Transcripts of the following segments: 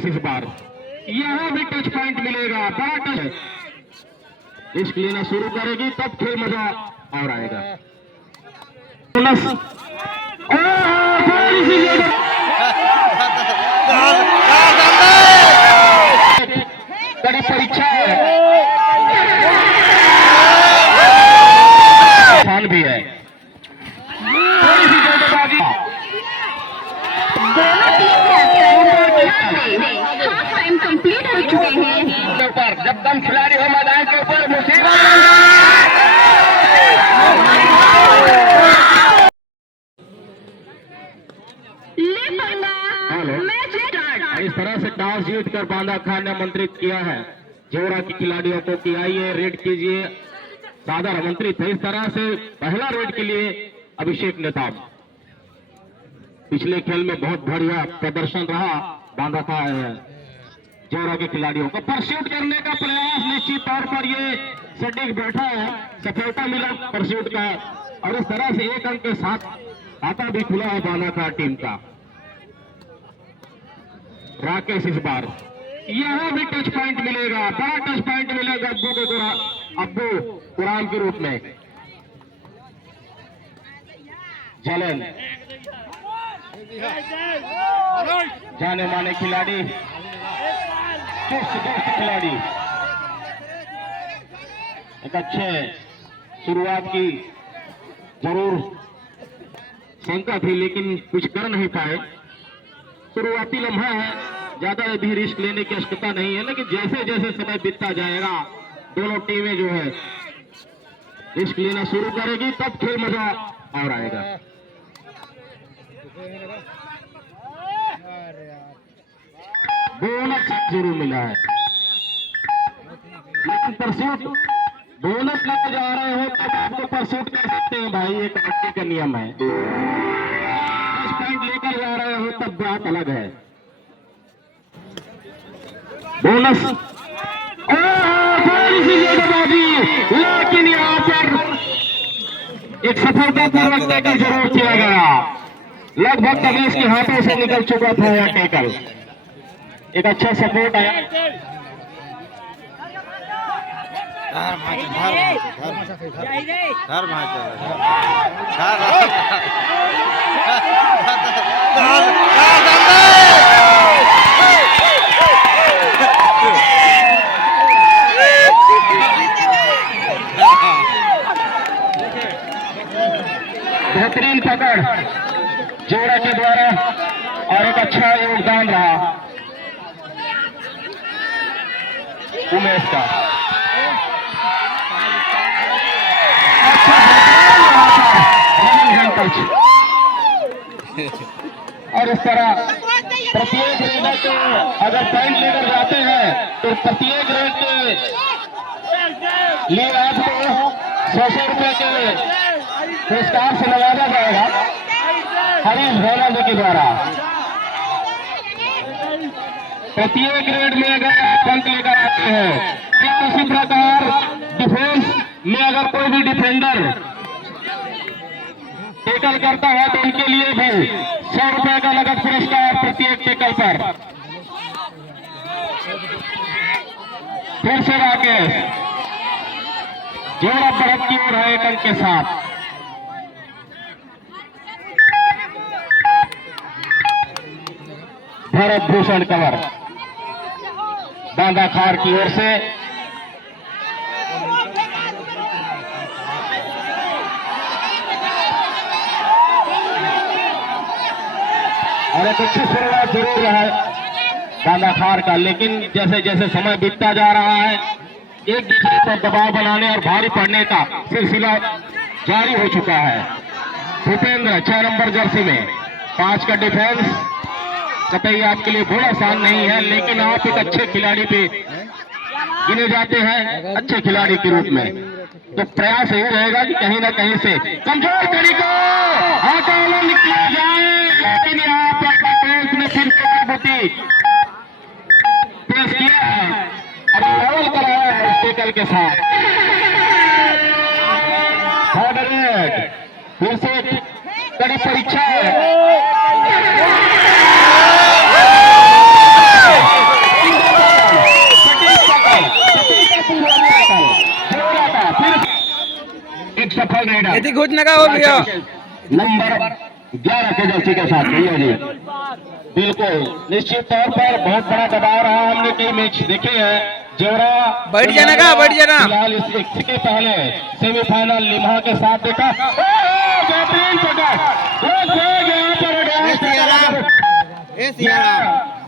राकेश इस बार यहाँ भी टच पॉइंट मिलेगा, बड़ा टच। रिस्क लेना शुरू करेगी तब खेल मजा और आएगा। बड़ी परीक्षा है, आसान भी है। थोड़ी सी जल्दबाजी, टाइम कंप्लीट हो चुके हैं। ऊपर जब दम खिलाड़ी हो मैदान के ऊपर मुसीबत। इस तरह से टॉस जीतकर बांदा खान ने आमंत्रित किया है जोरा के खिलाड़ियों को कि आइए रेड कीजिए। सादर आमंत्रित है। इस तरह से पहला रेड के लिए अभिषेक नेताम। पिछले खेल में बहुत बढ़िया प्रदर्शन रहा बांदा का जोरा के खिलाड़ियों को परस्यूट करने का प्रयास, निश्चित तौर पर ये सटीक बैठा है, सफलता मिला परस्यूट का। और इस तरह से एक अंक के साथ खाता भी खुला है बांदा का टीम का। राकेश इस बार यहाँ भी टच पॉइंट मिलेगा, बड़ा टच पॉइंट मिलेगा अब्बू कुरान के रूप में। जलन जाने माने खिलाड़ी, खिलाड़ी एक अच्छे शुरुआत की जरूर शंका थी लेकिन कुछ कर नहीं पाए। शुरुआती लम्हा है, ज्यादा भी रिस्क लेने की आवश्यकता नहीं है, लेकिन जैसे जैसे समय बीतता जाएगा दोनों टीमें जो है रिस्क लेना शुरू करेगी तब खेल मजा और आएगा। बोनस जरूर मिला है लेकिन परसूट बोनस लेके जा रहे हो तब आपको परसूट कर सकते हैं भाई, ये कबड्डी का नियम है। 10 पॉइंट लेकर जा रहे हो तब बात अलग है। बोनस लेकिन यहाँ पर एक सफलतापूर्वक टैकल जरूर किया गया। लगभग कमीज के हाथों से निकल चुका था यह टैकल। एक अच्छा सपोर्ट आया। बेहतरीन पकड़ जोड़ा के द्वारा और एक अच्छा योगदान रहा उमेश का। और इस तरह प्रत्येक रेडर को अगर पॉइंट लेकर जाते हैं तो प्रत्येक रेड के लिए आपको 100 रुपए के पुरस्कार से नवाजा जाएगा हरीश भोला जी के द्वारा। प्रत्येक रेड में अगर अंक लेकर आते हैं फिर इसी प्रकार डिफेंस में अगर कोई भी डिफेंडर टेकल करता है तो उनके लिए भी 100 रुपए का नगद पुरस्कार प्रत्येक टेकल पर। फिर से राकेश जोड़ा बढ़त की ओर है एक अंक के साथ। भरत भूषण कंवर बांदा खार की ओर से और एक अच्छी शुरुआत जरूर है बांदा खार का, लेकिन जैसे जैसे समय बीतता जा रहा है एक दूसरे पर दबाव बनाने और भारी पड़ने का सिलसिला जारी हो चुका है। भूपेंद्र 6 नंबर जर्सी में 5 का डिफेंस कतई आपके लिए बहुत आसान नहीं है, लेकिन आप एक अच्छे खिलाड़ी पे गिने जाते हैं अच्छे खिलाड़ी के रूप में, तो प्रयास यही रहेगा कि कहीं ना कहीं से कमजोर कड़ी को हटाना निकला जाए। लेकिन यहाँ पर डिफेंस ने फिर से मजबूती पेश किया है और लेवल कराया है टेकल के साथ। फिर से कड़ी परीक्षा है। माहिती खोज नका हो भैया। नंबर 11 के जर्सी के साथ भैया जी बिल्कुल निश्चित तौर पर बहुत बड़ा दबाव रहा। हमने कई मैच देखे हैं। जेवरा बैठ जाना का, बैठ जाना। फिलहाल इसके पहले सेमीफाइनल लिम्हा के साथ देखा बेहतरीन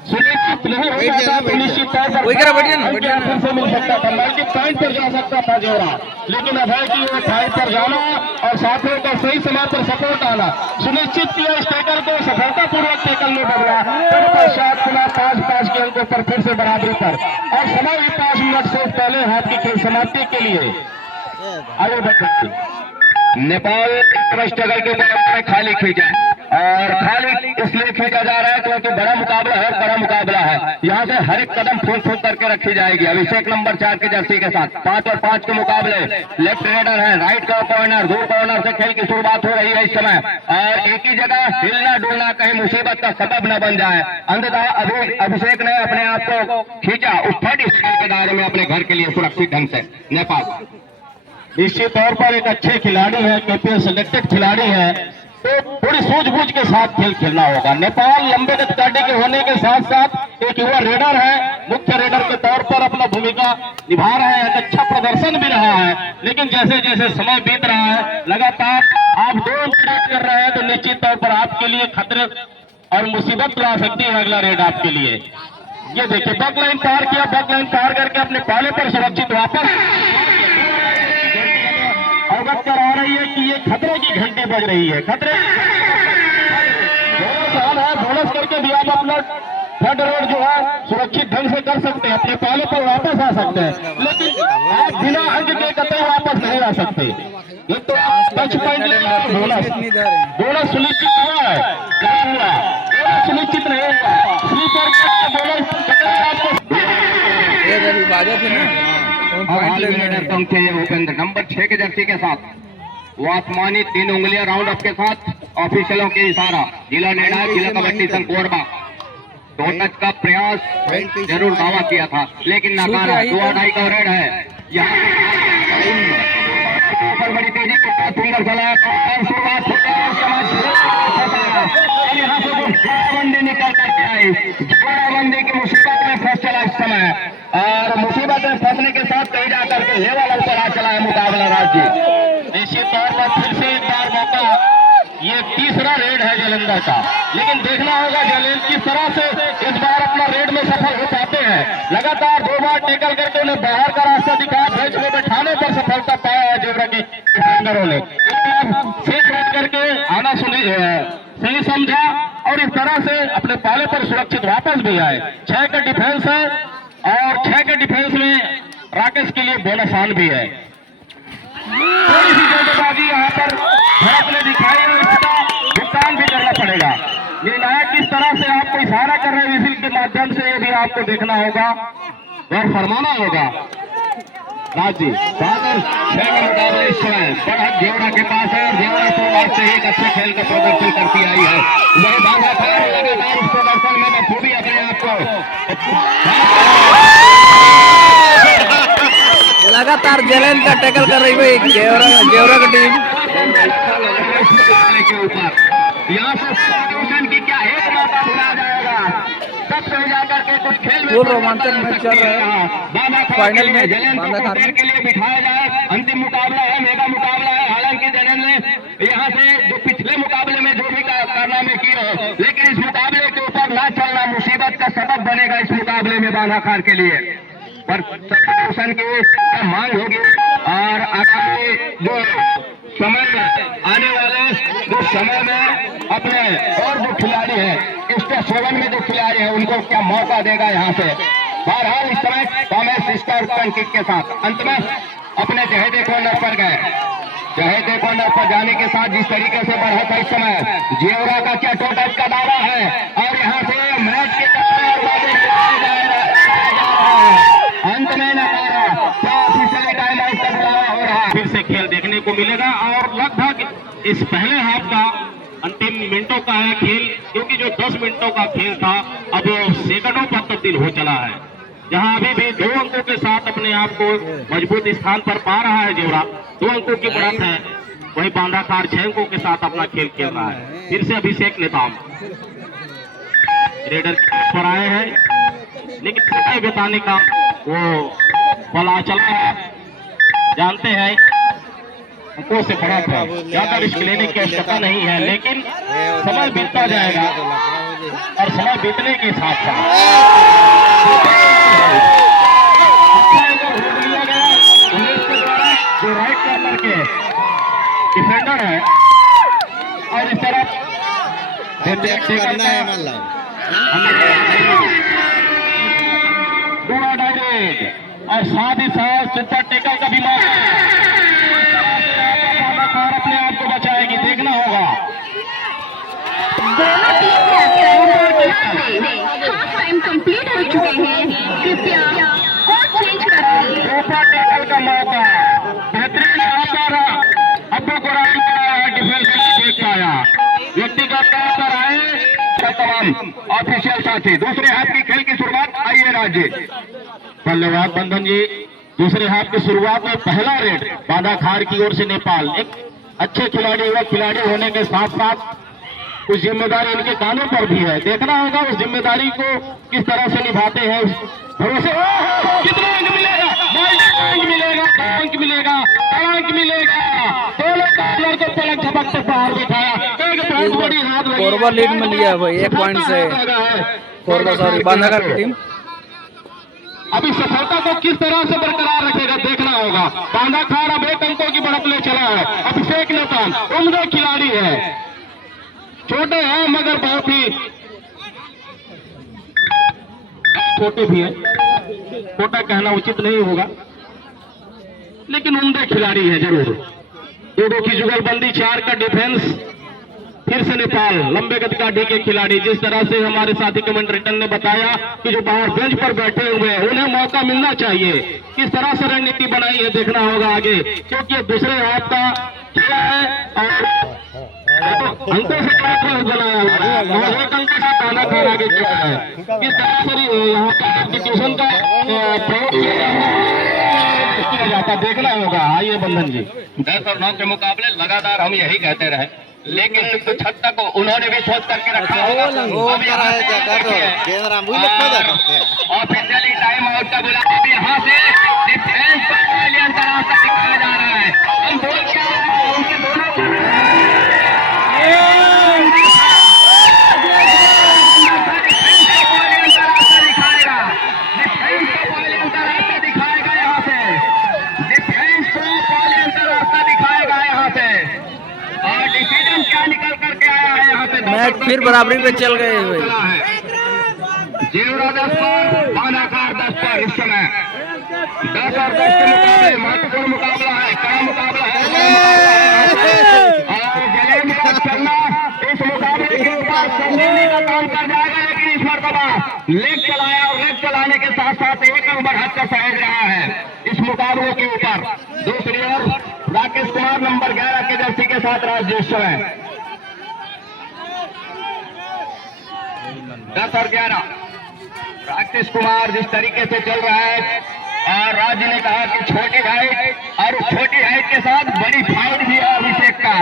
सुनिश्चित नहीं हो जाता तो निश्चित तौर पर वही करा, बैठ जाना, बैठ जाना। फिर से मिल सकता था, बल्कि पॉइंट पर जा सकता था जेवरा, लेकिन अब है कि वो पॉइंट पर जाना और साथियों का सही समय पर सपोर्ट आना सुनिश्चित किया। इस टैकल को सफलतापूर्वक टैकल में बदला। तत्पश्चात खुला 5-5 के अंकों पर फिर से बराबरी पर और समय भी 5 मिनट से पहले हाथ की खेल समाप्ति के लिए आगे बढ़ सकती। नेपाल स्ट्रगल के ऊपर खाली खींचा और खाली इसलिए खींचा जा रहा है क्योंकि बड़ा मुकाबला है, बड़ा मुकाबला है। यहाँ से हर एक कदम फूक फूक करके रखी जाएगी। अभिषेक नंबर 4 के जर्सी के साथ 5 और 5 के मुकाबले लेफ्ट रेडर है, राइट का कॉर्नर, दो कॉर्नर से खेल की शुरुआत हो रही है इस समय और एक ही जगह हिलना डुलना कहीं मुसीबत का सबब न बन जाए। अंततः अभी अभिषेक ने अपने आप को खींचा उस 30 के दायरे में अपने घर के लिए सुरक्षित ढंग से। नेपाल निश्चित तौर पर एक अच्छे खिलाड़ी है, केपीएल सेलेक्टेड खिलाड़ी है, तो थोड़ी सूझबूझ के साथ खेल खेलना होगा। नेपाल लंबे गतिकाटे के होने के साथ साथ एक युवा रेडर है, मुख्य रेडर के तौर पर अपना भूमिका निभा रहा है, एक अच्छा प्रदर्शन भी रहा है। लेकिन जैसे जैसे समय बीत रहा है लगातार आप 2 अंक कर रहे हैं तो निश्चित तौर पर आपके लिए खतरे और मुसीबत ला सकती है अगला रेड आपके लिए। ये देखिए बैक लाइन पार किया, बैक लाइन पार करके अपने पाले पर सुरक्षित वापस अवगत करा रही है कि ये खतरे की घंटी बज रही है। खतरे बोनस करके भी आप अपना थर्ड रोड जो है सुरक्षित ढंग से कर सकते हैं, अपने पाले पर वापस आ सकते हैं, लेकिन आप बिना अंक के कतई वापस नहीं आ सकते। ये तो टच पॉइंट बोनस सुनिश्चित हुआ है, क्या हुआ बोनस सुनिश्चित नहीं हुआ, स्लीपर बोनस उपेंद्र नंबर 6 के जर्सी के साथ वो आसमानी 3 उंगलियां राउंड अप के साथ ऑफिशियलों के इशारा जिला निर्णायक जिला कबड्डी संघ कोरबा 2 टच का प्रयास जरूर दावा किया था लेकिन नाकारा। 2-2.5 का रेड है यहाँ बड़ी तेजी के साथ फिंगर चलाया और शुरुआत और यहाँ से बंदी निकल करके आई। बंदी की मुसीबत में फंस चला इस समय और मुसीबत में फंसने के साथ कहीं जाकर के लेवल चला चला है मुकाबला राज्य। निश्चित तौर पर फिर से एक बार मौका, ये तीसरा रेड है जलंधर का, लेकिन देखना होगा जलंधर किस तरह से इस बार अपना रेड में सफल हो पाते हैं। लगातार 2 बार टेकल करके उन्हें बाहर का रास्ता दिखाया, बेंच में बैठाने पर सफलता पाया है जेवरा के डिफेंडरों ने। फेंक रख करके आना सही समझा और इस तरह से अपने पाले पर सुरक्षित वापस भी आए। 6 का डिफेंस है और 6 के डिफेंस में राकेश के लिए बोनस ऑन भी है। थोड़ी सी जल्दबाजी यहाँ पर भारत ने दिखाई और इसका भुगतान भी करना पड़ेगा। निर्णायक किस तरह से आपको इशारा कर रहे हैं विजिल के माध्यम से, ये भी आपको देखना होगा और फरमाना होगा। राजी सागर 6 के मुकाबले इस समय बढ़त जेवरा के पास है और जेवरा शुरुआत से एक अच्छे खेल का प्रदर्शन करती आई है। वही बाधा था लगातार इस प्रदर्शन में बखूबी अपने आप को लगातार जलन का टैकल कर रही है जेवरा की टीम के ऊपर। यहाँ से सॉल्यूशन की क्या एक मौका भुला जाएगा, तब से जाकर के कुछ खेल में रोमांचक मैच चल रहा है। फाइनल में जलन के लिए बिठाया जाए। अंतिम मुकाबला है, मेगा मुकाबला है। हालांकि जलन ने यहाँ से जो पिछले मुकाबले में जो भी कारनामे किए हो, लेकिन इस मुकाबले के ऊपर ना चलना मुसीबत का सबब बनेगा इस मुकाबले में बालाखार के लिए। पर सॉल्यूशन की मांग होगी और आगामी जो समय में आने वाले जो समय में अपने और जो खिलाड़ी हैं स्टेट 7 में जो खिलाड़ी हैं उनको क्या मौका देगा यहाँ से। बहरहाल इस समय कॉमेस स्टार किक के साथ अंत में अपने जहेदे कॉर्नर पर गए। जहेदे कॉर्नर पर जाने के साथ जिस तरीके से बढ़ा था इस समय जेवरा का क्या टोटल का दावा है और यहाँ से मैच के अंत में नकारा टाइम आउट का बुलावा हो रहा है। फिर से खेल देखने को मिलेगा और लगभग इस पहले हाफ का अंतिम मिनटों का है खेल, क्योंकि जो 10 मिनटों का खेल था अब सेकंडों पर तब्दील हो चला है, जहां अभी भी 2 अंकों के साथ अपने आप को मजबूत स्थान पर पा रहा है जेवरा। 2 अंकों की बढ़त है वही बांधाखार 6 अंकों के साथ अपना खेल खेल रहा है। फिर से अभिषेक नेताम रेडर पर आए हैं, लेकिन समय बिताने का वो बला चला है। जानते हैं अंकों से फर्क है, ज्यादा रिस्क लेने की आवश्यकता नहीं है, लेकिन समय बीतता जाएगा और समय बीतने के साथ साथ जो राइट कॉर्नर के डिफेंडर है और इस तरफ पूरा डायरेक्ट और साथ ही साथ सुपर टेकल का भी मौका अपने आप को बचाएगी, देखना होगा। दोनों टीम के हाफ टाइम कंप्लीट हो चुके हैं। कृपया कोच चेंज करें। सुपर टेकल का मौका बेहतरीन आता रहा, अब्बू को डिफेंस देख पाया, व्यक्तिगत तौर पर आए तमाम ऑफिशियल साथी। दूसरे हाथ की खेल की शुरुआत आइए राजे, धन्यवाद बंधन जी। दूसरे हाथ की शुरुआत में पहला रेड बांधाखार की ओर से नेपाल। एक अच्छे खिलाड़ी व खिलाड़ी होने के साथ साथ कुछ जिम्मेदारी इनके कानों पर भी है, देखना होगा उस जिम्मेदारी को किस तरह से निभाते हैं। भरोसे कितना अंक मिलेगा, अंक मिलेगा, अंक मिलेगा, अंक मिलेगा। दोनों कॉर्नर को पलक झपकते बाहर दिखाया, एक बहुत बड़ी हाथ लगी। कोरबा लीड में लिया भाई 1 पॉइंट से कोरबा, सॉरी बांधाखार की टीम। अभी सफलता को किस तरह से बरकरार रखेगा देखना होगा। बांधाखार अब 1 अंकों की बढ़त ले चला है। अभिषेक नेताम उम्दा खिलाड़ी है, छोटे हैं मगर बहुत ही छोटे भी हैं, छोटा कहना उचित नहीं होगा, लेकिन उम्दा खिलाड़ी है जरूर। 2-2 की जुगलबंदी, 4 का डिफेंस। फिर से नेपाल लंबे गति का डी के खिलाड़ी, जिस तरह से हमारे साथी कमेंटेटर ने बताया कि जो बाहर बेंच पर बैठे हुए हैं उन्हें मौका मिलना चाहिए। किस तरह से रणनीति बनाई है देखना होगा आगे, क्योंकि दूसरे हाथ का खेला है और अंकों से बनाया हुआ है, एक अंक से ताना खा आगे चला है। किस तरह से यहाँ पर एग्जीक्यूशन का प्रयोग किया जाता देखना होगा। आइए बंधन जी। 10 और 9 के मुकाबले लगातार हम यही कहते रहे, लेकिन कुछ हद तक उन्होंने भी सोच करके रखा होगा। ऑफिशियली टाइम आउट का बुलावा भी यहाँ से डिफेंस पर रास्ता दिखाया जा रहा है। हम बोल क्या उनके दोनों मैच फिर बराबरी पे चल गए भाई। जेवरा 10 पर बांधाखार 10 पर। इस समय 10 और 10 के मुकाबले महत्वपूर्ण मुकाबला है, कड़ा मुकाबला है और गले में चलना इस मुकाबले के ऊपर संजीवनी का काम कर जाएगा। लेकिन इस मरतबा लेग चलाया और लेग चलाने के साथ साथ 1 अंक बढ़त कर सहेज रहा है इस मुकाबले के ऊपर। दूसरी ओर राकेश कुमार नंबर 11 के जर्सी के साथ राजेश है। 10 और 11 राकेश कुमार जिस तरीके से चल रहा है, और राज ने कहा कि छोटी हाइट और छोटी हाइट के साथ बड़ी फाइट भी है अभिषेक का।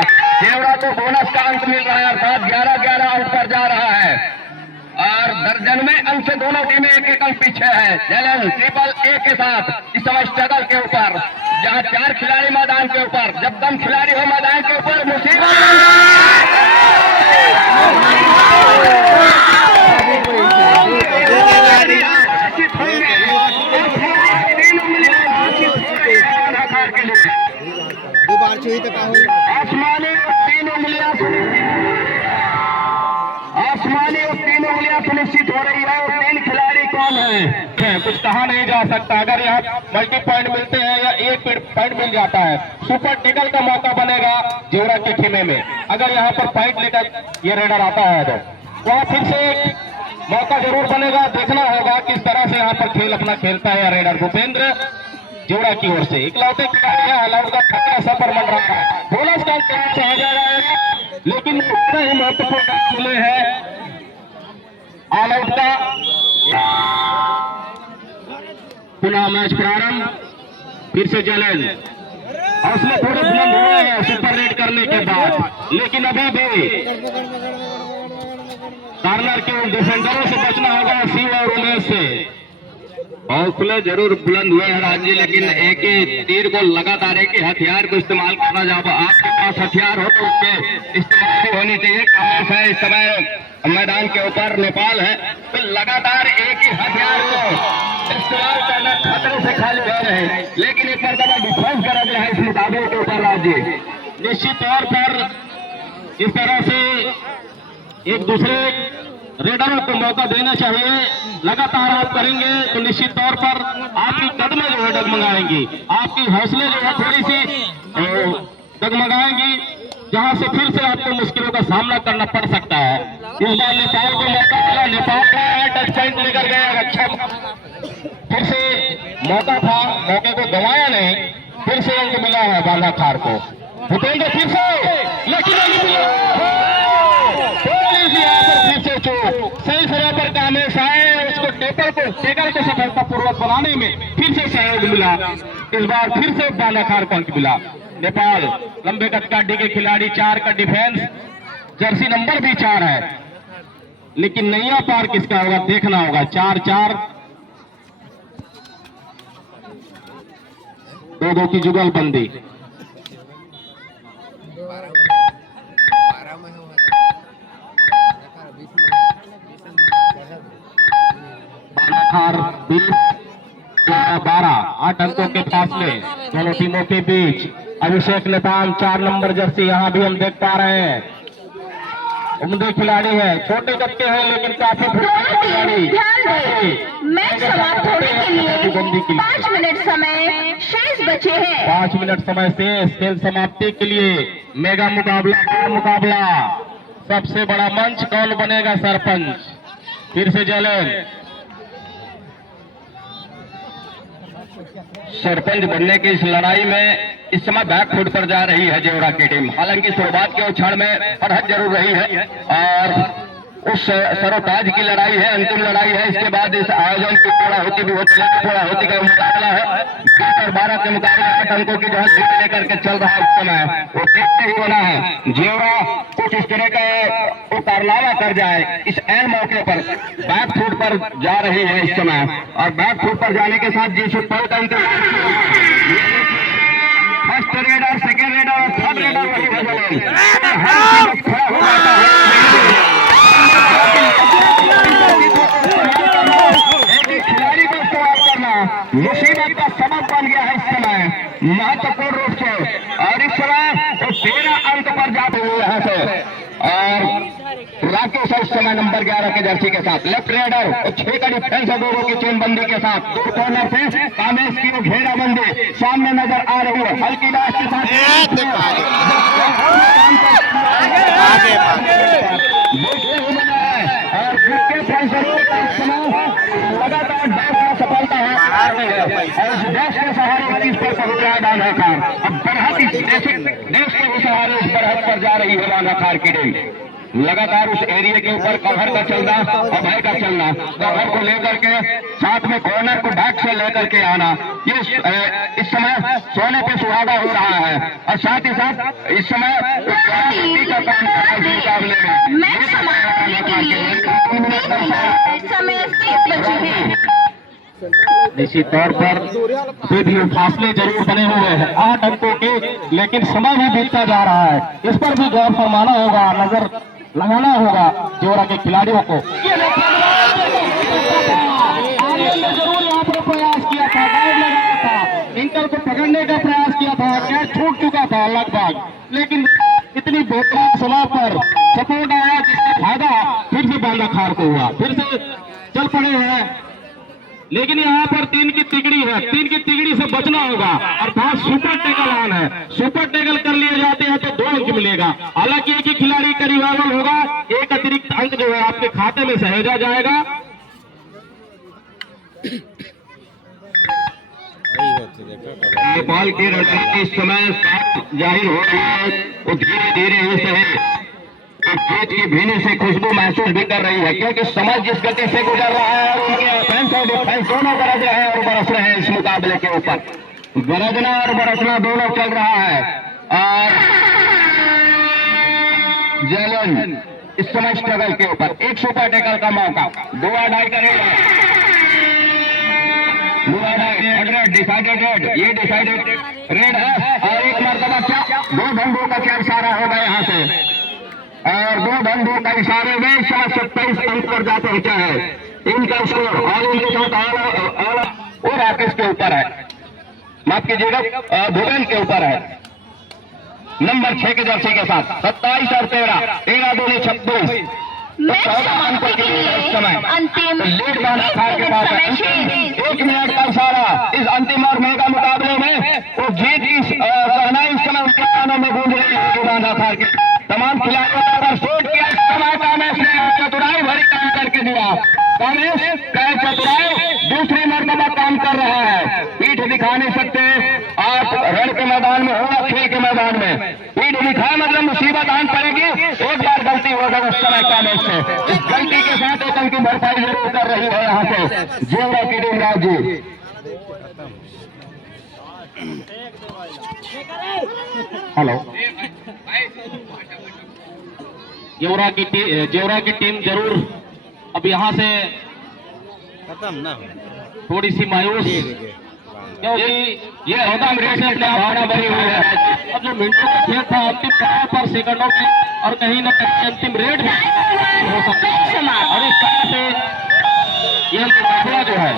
जेवरा को बोनस का अंक मिल रहा है, अर्थात 11-11 अंक पर जा रहा है और दर्जन में अंक से दोनों टीमें 1-1 अंक पीछे है। जलन ट्रिपल ए के साथ इस समय स्ट्रगल के ऊपर, जहां 4 खिलाड़ी मैदान के ऊपर, जब कम खिलाड़ी हो मैदान के ऊपर आसमानी और 3 उंगलियां सुनिश्चित हो रही है। और 3 खिलाड़ी कौन है कुछ कहा नहीं जा सकता। अगर यहाँ मल्टी पॉइंट मिलते हैं या 1 पॉइंट मिल जाता है, सुपर टेकल का मौका बनेगा जेवरा के खेमे में। अगर यहाँ पर पॉइंट लेकर ये रेडर आता है तो वहाँ फिर से एक मौका जरूर बनेगा। देखना होगा किस तरह से यहाँ पर खेल अपना खेलता है रेडर। भूपेंद्र जेवरा की ओर से इकलौते खिलाड़ी अलाउट का खतरा सफर बन रहा है। बोनस का से हो जाएगा, लेकिन उतना ही महत्वपूर्ण मिले है ऑल आउट का। पुनः मैच प्रारंभ, फिर से जलन हौसले थोड़े बुलंद हुए हैं सुपर रेड करने के बाद, लेकिन अभी भी कॉर्नर के डिफेंडरों से बचना होगा शिव और उमेश से। हौसले जरूर बुलंद हुए हैं राजी, लेकिन एक ही तीर को लगातार एक ही हथियार को इस्तेमाल करना चाहिए। आपके पास हथियार हो तो उसके इस्तेमाल भी होनी चाहिए। कांग्रेस है इस समय मैदान के ऊपर, नेपाल है, तो लगातार एक ही हथियार को इस्तेमाल करना खतरे से खाली हो रहे हैं, लेकिन एक मरतबा डिफेंस करा गया है इस मुकाबले के ऊपर राज्य। निश्चित तौर पर इस तरह से एक दूसरे रेडरों को मौका देना चाहिए। लगातार आप करेंगे तो निश्चित तौर पर आपकी कदमें जो है डगमगाएंगी, आपकी हौसले जो है थोड़ी सी डगमगाएंगी, जहां से फिर से आपको मुश्किलों का सामना करना पड़ सकता है। इस बार नेपाल को मौका मिला, नेपाल का टच पॉइंट लेकर गया रक्षक, फिर से मौका था, मौके को गंवाया नहीं, फिर से अंक मिला है बांधा खार को। भूपेंद्र फिर से, लेकिन फिर से चूक, सही समय पर कामेश आए, उसको टेकर को सफलतापूर्वक बनाने में फिर से सहयोग मिला। इस बार फिर से बांधा खार को अंक मिला। नेपाल लंबे कद काठी के खिलाड़ी, 4 का डिफेंस, जर्सी नंबर भी 4 है, लेकिन नैया पार किसका होगा देखना होगा। 4-4 2-2 की जुगलबंदी। बालाखार 12, 8 अंकों के फासले दोनों टीमों के बीच। अभिषेक नेपाल 4 नंबर जर्सी, यहां भी हम देख पा रहे हैं, उम्दे खिलाड़ी है, छोटे कद के हैं लेकिन काफी खिलाड़ी। मैच समाप्त होने के लिए 5 मिनट समय शेष बचे हैं। 5 मिनट समय शेष, खेल समाप्ति के लिए मेगा मुकाबला। सबसे बड़ा मंच कौन बनेगा सरपंच? फिर से जलन सरपंच बनने की इस लड़ाई में इस समय बैकफुट पर जा रही है जेवरा की टीम। हालांकि शुरुआत के क्षण में बढ़त जरूर रही है और उस सरोताज की लड़ाई है, अंतिम लड़ाई है। इसके बाद इस आयोजन की पूरा होती का मुकाबला है। 12 के मुकाबले 8 अंकों की जो जीत लेकर के चल रहा है उस समय, वो देखते ही होना है जेवरा कुछ इस तरह का कारनामा कर जाए। इस ऐन मौके पर बैकफुट पर जा रही है इस समय, और बैकफुट पर जाने के साथ जिस फर्स्ट रेडर, सेकेंड रेडर और थर्ड रेडर खिलाड़ी को इस्तेमाल करना मुसीबत का सबब बन गया है इस समय महत्वपूर्ण रूप से। और इस समय वो 13 अंक पर जाते हुए यहाँ से, और राकेश इस समय नंबर 11 के जर्सी के साथ लेफ्ट रेडर, 6 का डिफेंस है दोनों की चेनबंदी के साथ। दो कॉर्नर से कामेश की घेराबंदी सामने नजर आ रही है, हल्की दास के साथ लगातार डैश में सफलता है और इस डैश के सहारे इस पर पहुंच रहा है बांधा खार। अब बढ़त इस देश के सहारे इस बढ़त पर जा रही है बांधा खार की टीम। लगातार उस एरिया के ऊपर कवर का चलना, अभय का चलना, कवर को लेकर के साथ में कॉर्नर को बैक से लेकर के आना, ये इस समय सोने पे सुहागा हो रहा है। और साथ ही साथ इस समय का काम मुकाबले में निश्चित तौर पर भी फासले जरूर बने हुए हैं 8 अंकों के, लेकिन समय भी बीतता जा रहा है। इस पर भी गौर फरमाना होगा, नजर लगाना होगा जेवरा के खिलाड़ियों को। जरूर यहाँ पर प्रयास किया था, गाइड लगाया था, इंटर को पकड़ने का प्रयास किया था, कैच छूट चुका था लगभग, लेकिन इतनी बेहतरीन समय पर सपोर्ट आया जिसका फायदा फिर से बांधा खार को हुआ। फिर से चल पड़े हैं, लेकिन यहाँ पर 3 की तिगड़ी है, 3 की तिगड़ी से बचना होगा, अर्थात सुपर टैकल ऑन है। सुपर टैकल कर लिए जाते हैं तो 2 अंक मिलेगा। हालांकि एक ही खिलाड़ी का रिवाइवल होगा, एक अतिरिक्त अंक जो है आपके खाते में सहेजा जाएगा। नेपाल की रणनीति इस समय जाहिर हो रही है, वो धीरे धीरे इस है खेत की भीनी से खुशबू महसूस भी कर रही है, क्योंकि समय जिस गति से गुजर रहा है उनके ऑफेंस और डिफेंस दोनों बरस रहे हैं और बरस रहे हैं इस मुकाबले के ऊपर। गरजना और बरसना दोनों चल रहा है और जैलन इस समय स्ट्रगल के ऊपर एक सुपर टैकल का मौका, 2-2 करेगा, 2-2 डिसाइडेड रेड, ये डिसाइडेड रेड है और एक मरतबा क्या 2 बंदों का क्या इशारा होगा यहाँ से और 2 बंदों का इशारे में 27 अंक पर जा पहुंचा है। इनका स्कोर ऑल इनके साथ और राकेश के ऊपर है, माफ कीजिएगा भुवन के ऊपर है, नंबर 6 के जर्सी के साथ 27 और 13, 13-2 26, मैच समाप्ति के लिए अंतिम लीड बांधाखार के पास है। 1 मिनट का इशारा इस अंतिम और मेगा मुकाबले में वो जीत की कहना इस समय उनके कानों में गूंज रही है। बांधाखार के तमाम खिलाड़ियों ने शूट किया, इस समय कामेश ने चतुराई भरी काम करके दिया। कामेश कह चतुराई दूसरी मरतबा काम कर रहा है, पीठ दिखा नहीं सकते आप रण के मैदान में हो या खेल के मैदान में, पीठ दिखाए मतलब मुसीबत आन पड़ेगी। एक बार गलती हो गई उस समय कामेश से, इस गलती के साथ एक अंक की भरपाई जरूर कर रही है यहाँ से जेवरा की टीम राजी। हेलो, जेवरा की टीम जरूर अब यहाँ से खत्म ना थोड़ी सी मायूस, क्योंकि ये होता रेट से भावना भरी हुई है। अब जो मिनटों का खेल था अंतिम पड़ाव पर सेकंडों के और कहीं न कहीं अंतिम रेट में हो सकता है और इस तरह से यह मुकाबला जो है